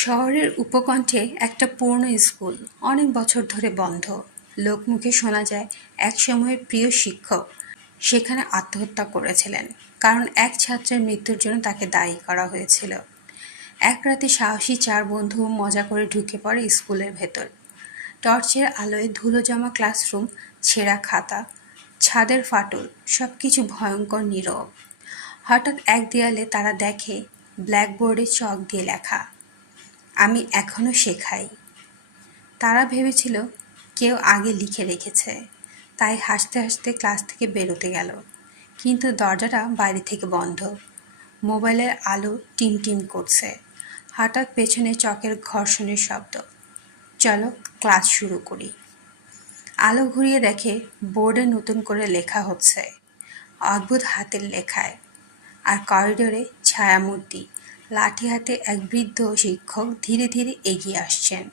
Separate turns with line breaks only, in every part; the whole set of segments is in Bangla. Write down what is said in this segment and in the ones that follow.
শহরের উপকণ্ঠে একটা পুরনো স্কুল, অনেক বছর ধরে বন্ধ। লোকমুখে শোনা যায়, এক সময়ের প্রিয় শিক্ষক সেখানে আত্মহত্যা করেছিলেন, কারণ এক ছাত্রের মৃত্যুর জন্য তাকে দায়ী করা হয়েছিল। এক রাতে সাহসী চার বন্ধু মজা করে ঢুকে পড়ে স্কুলের ভেতর। টর্চের আলোয় ধুলো জমা ক্লাসরুম, ছেঁড়া খাতা, ছাদের ফাটল সব কিছু ভয়ঙ্কর, নীরব। হঠাৎ এক দেয়ালে তারা দেখে, ব্ল্যাকবোর্ডে চক দিয়ে লেখা আমি এখনও শেখাই। তারা ভেবেছিল কেউ আগে লিখে রেখেছে। তাই হাসতে হাসতে ক্লাস থেকে বেরোতে গেল। কিন্তু দরজাটা বাইরে থেকে বন্ধ। মোবাইলের আলো টিম টিম করছে। হঠাৎ পেছনে চকের ঘর্ষণের শব্দ। চলো ক্লাস শুরু করি। আলো ঘুরিয়ে দেখে বোর্ডে নতুন করে লেখা হচ্ছে। অদ্ভুত হাতের লেখায়। আর করিডোরে ছায়ামূর্তি। লাঠি হাতে এক বৃদ্ধ শিক্ষক ধীরে ধীরে এগিয়ে আসছেন।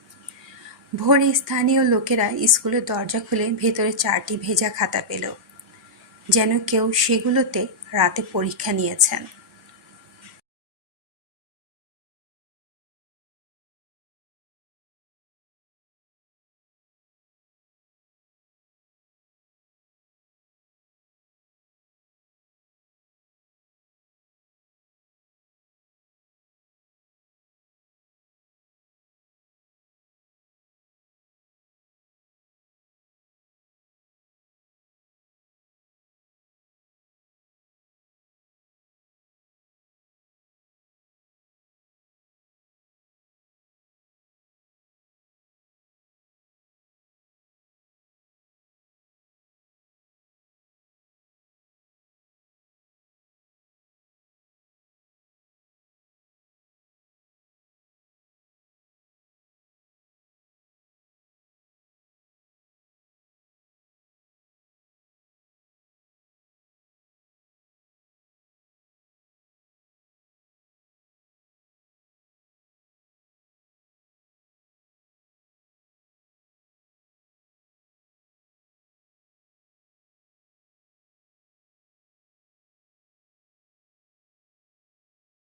ভোরে স্থানীয় লোকেরা স্কুলের দরজা খুলে ভেতরে চারটি ভেজা খাতা পেল। যেন কেউ সেগুলোতে রাতে পরীক্ষা নিয়েছেন।